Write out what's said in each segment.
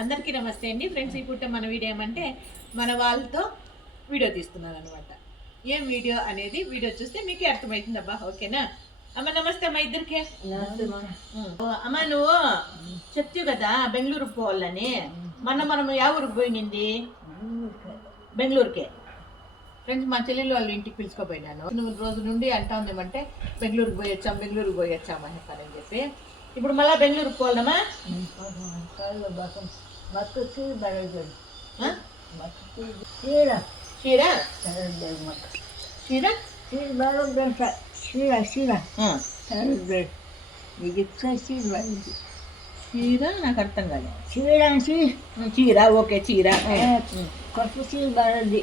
అందరికీ నమస్తే అండి ఫ్రెండ్స్. ఈ పూట మన వీడియో ఏమంటే మన వాళ్ళతో వీడియో తీస్తున్నాను అనమాట. ఏం వీడియో అనేది వీడియో చూస్తే మీకే అర్థమవుతుంది అబ్బా. ఓకేనా అమ్మ? నమస్తే అమ్మ ఇద్దరికి. అమ్మ నువ్వు చెప్తావు కదా బెంగళూరుకు పోవాలని. మనం యా ఊరికి పోయినింది? బెంగళూరుకే. ఫ్రెండ్స్ మా చెల్లెలు వాళ్ళ ఇంటికి పిలుచుకోపోయినాను. నువ్వు రోజు నుండి అంటా ఉందేమంటే బెంగళూరుకి పోయొచ్చాం అని చెప్పి ఇప్పుడు మళ్ళా బెంగళూరుకి పోవాలమ్మా. చీర నాకు అర్థం కాదు. చీర ఓకే చీర కొత్త చీర బాగుంది.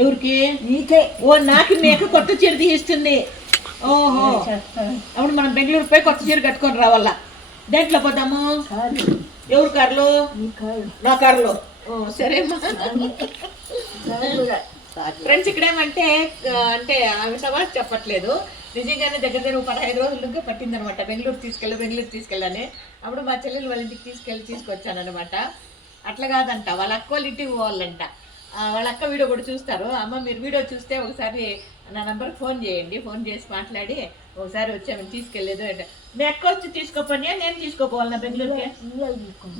ఎవరికి? నీకే. ఓ నాకు మేక కొత్త చీర తీస్తుంది. ఓహో అప్పుడు మనం బెంగళూరు పోయి కొత్త చీర కట్టుకొని రావాలా. దేంట్లో పోతాము? ఎవరు కార్లు? నా కార్లో. సరే ఫ్రెండ్స్ ఇక్కడ ఏమంటే అంటే ఆమె సవాల్ చెప్పట్లేదు, నిజంగానే దగ్గర 15 రోజులకే పట్టింది అనమాట బెంగళూరు తీసుకెళ్ళని. అప్పుడు మా చెల్లెలు వాళ్ళ ఇంటికి తీసుకొచ్చాను అనమాట. అట్లా కాదంట, వాళ్ళ అక్క వాళ్ళ ఇంటికి పోవాలంట. వాళ్ళ అక్క వీడియో కూడా చూస్తారు. అమ్మ మీరు వీడియో చూస్తే ఒకసారి నా నంబర్కి ఫోన్ చేయండి, ఫోన్ చేసి మాట్లాడి ఒకసారి వచ్చామని తీసుకెళ్ళలేదు అంటే. మీ అక్క వచ్చి తీసుకోపోయా నేను తీసుకోపోవాలన్నా బెంగళూరుకి?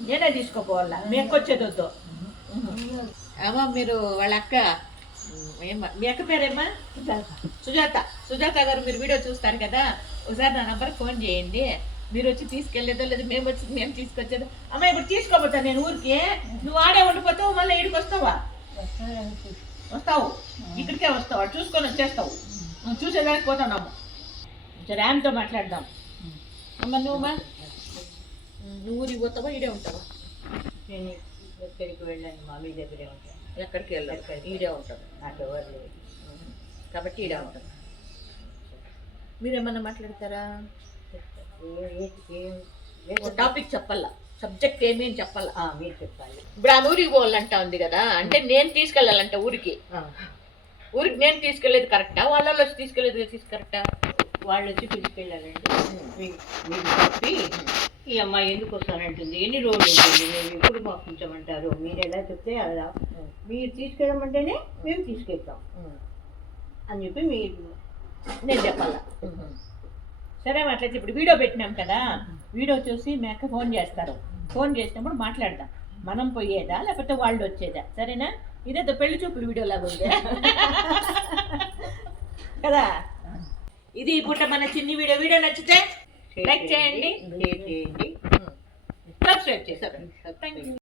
నేనే తీసుకోపోవాలా, మీ అక్క వచ్చేది వద్దు. అమ్మ మీరు వాళ్ళ అక్క మీ అక్క పేరేమ్మా? సుజాత గారు మీరు వీడియో చూస్తారు కదా, ఒకసారి నా నంబర్కి ఫోన్ చేయండి. మీరు వచ్చి తీసుకెళ్లేదో లేదు మేము తీసుకొచ్చేదో. అమ్మ ఇప్పుడు తీసుకోపోతా నేను ఊరికి, నువ్వు ఆడే ఉండిపోతావు, మళ్ళీ ఇక్కడికి వస్తావు ఇక్కడికే వస్తావు, చూసుకొని వచ్చేస్తావు. నువ్వు చూసేదానికి పోతావు. సరే ఆమెతో మాట్లాడదాం. అమ్మ నువ్వు ఊరికి పోతావా ఈడే ఉంటావా? నేను ఎక్కడికి వెళ్ళాను, మమ్మీ దగ్గరే ఉంటాను. ఎక్కడికి వెళ్ళాలి? ఈడే ఉంటాను. నాకు ఎవరు లేదు కాబట్టి ఈడే ఉంటాను. మీరేమన్నా మాట్లాడతారా? టాపిక్ చెప్పాలా, సబ్జెక్ట్ ఏమి అని చెప్పాలా? మీరు చెప్పాలి. ఇప్పుడు ఆ ఊరికి పోవాలంటా ఉంది కదా, అంటే నేను తీసుకెళ్ళాలంట ఊరికి నేను తీసుకెళ్ళేది కరెక్టా? వాళ్ళలో వచ్చి తీసుకెళ్ళేది కరెక్టా? వాళ్ళు వచ్చి పిలిచికెళ్ళాలండి. మీరు చెప్పి ఈ అమ్మాయి ఎందుకు వస్తానంటుంది, ఎన్ని రోజులు ఉంటుంది, మేము ఎప్పుడు పంపించమంటారు, మీరు ఎలా చెప్తే అలా. మీరు తీసుకెళ్ళమంటేనే మేము తీసుకెళ్తాం అని చెప్పి నేను చెప్పాలా? సరే అట్లయితే ఇప్పుడు వీడియో పెట్టినాం కదా, వీడియో చూసి మేక ఫోన్ చేస్తారు. ఫోన్ చేసినప్పుడు మాట్లాడదాం, మనం పోయేదా లేకపోతే వాళ్ళు వచ్చేదా. సరేనా? ఇదేదో పెళ్లి చూపులు వీడియో లాగా ఉంది కదా. ఇది పూట మన చిన్ని వీడియో నచ్చితే లైక్ చేయండి, షేర్ చేయండి, సబ్స్క్రైబ్ చేస్తారు. Thank you.